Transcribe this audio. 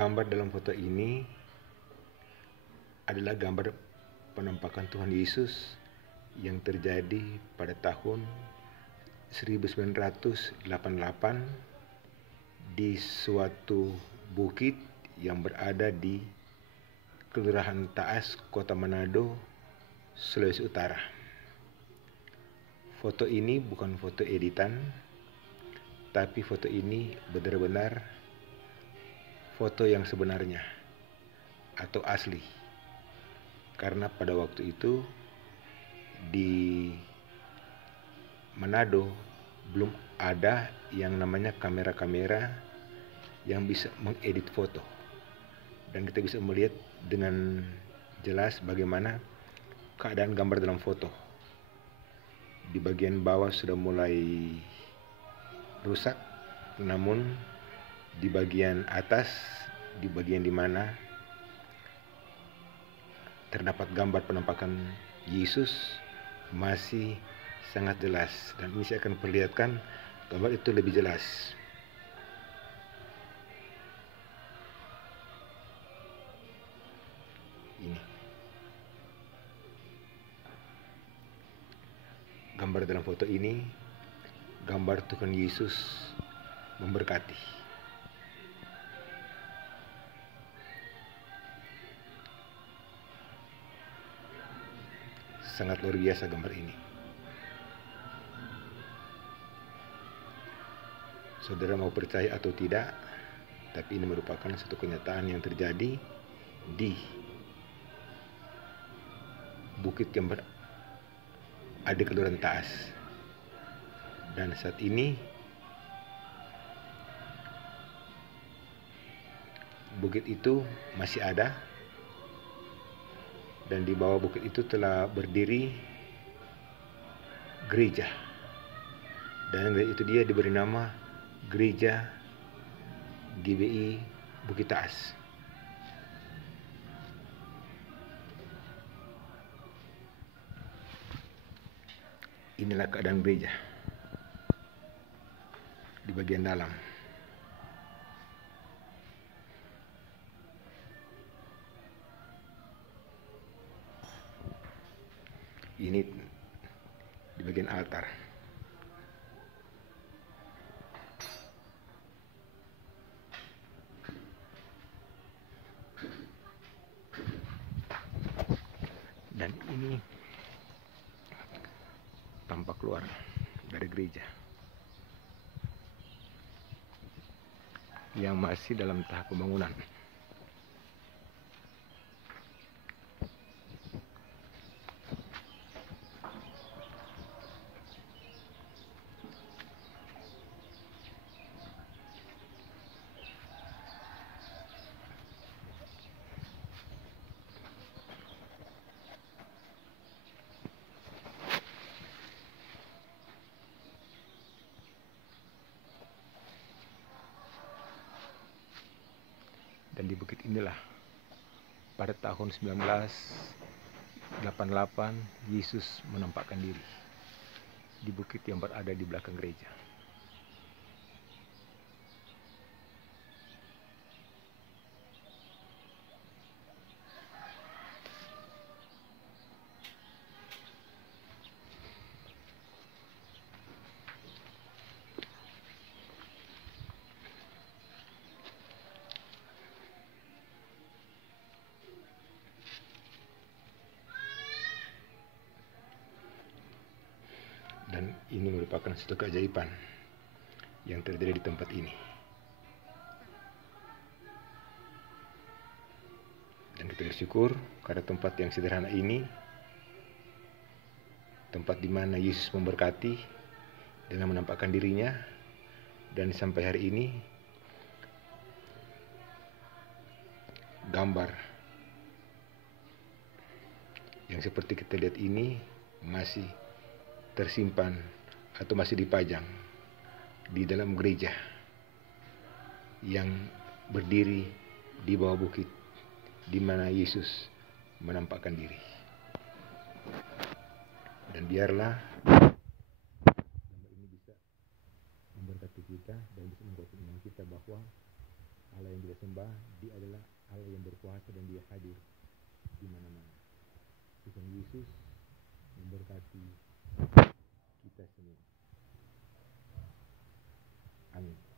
Gambar dalam foto ini adalah gambar penampakan Tuhan Yesus yang terjadi pada tahun 1988 di suatu bukit yang berada di Kelurahan Taas, Kota Manado, Sulawesi Utara. Foto ini bukan foto editan, tapi foto ini benar-benar foto yang sebenarnya atau asli. Karena pada waktu itu di Manado belum ada yang namanya kamera-kamera yang bisa mengedit foto. Dan kita bisa melihat dengan jelas bagaimana keadaan gambar dalam foto. Di bagian bawah sudah mulai rusak, namun di bagian atas, di bagian dimana terdapat gambar penampakan Yesus masih sangat jelas, dan ini saya akan perlihatkan gambar itu lebih jelas. Ini gambar dalam foto ini, gambar Tuhan Yesus memberkati. Sangat luar biasa gambar ini. Saudara mau percaya atau tidak, tapi ini merupakan satu kenyataan yang terjadi di bukit yang berada di Kelurahan Taas. Dan saat ini bukit itu masih ada, dan di bawah bukit itu telah berdiri gereja. Dan gereja itu dia diberi nama Gereja GBI Bukit Taas. Inilah keadaan gereja di bagian dalam. Ini di bagian altar. Dan ini tampak keluar dari gereja yang masih dalam tahap pembangunan. Dan di bukit inilah pada tahun 1988 Yesus menampakkan diri di bukit yang berada di belakang gereja. Dan ini merupakan suatu keajaiban yang terjadi di tempat ini. Dan kita bersyukur karena tempat yang sederhana ini, tempat di mana Yesus memberkati dengan menampakkan dirinya, dan sampai hari ini gambar yang seperti kita lihat ini masih tersimpan atau masih dipajang di dalam gereja yang berdiri di bawah bukit di mana Yesus menampakkan diri. Dan biarlah gambar ini bisa memberkati kita dan bisa membuat iman kita bahwa Allah yang kita sembah hamba, dia adalah Allah yang berkuasa dan dia hadir di mana-mana. Tuhan Yesus memberkati kita semua. Amin.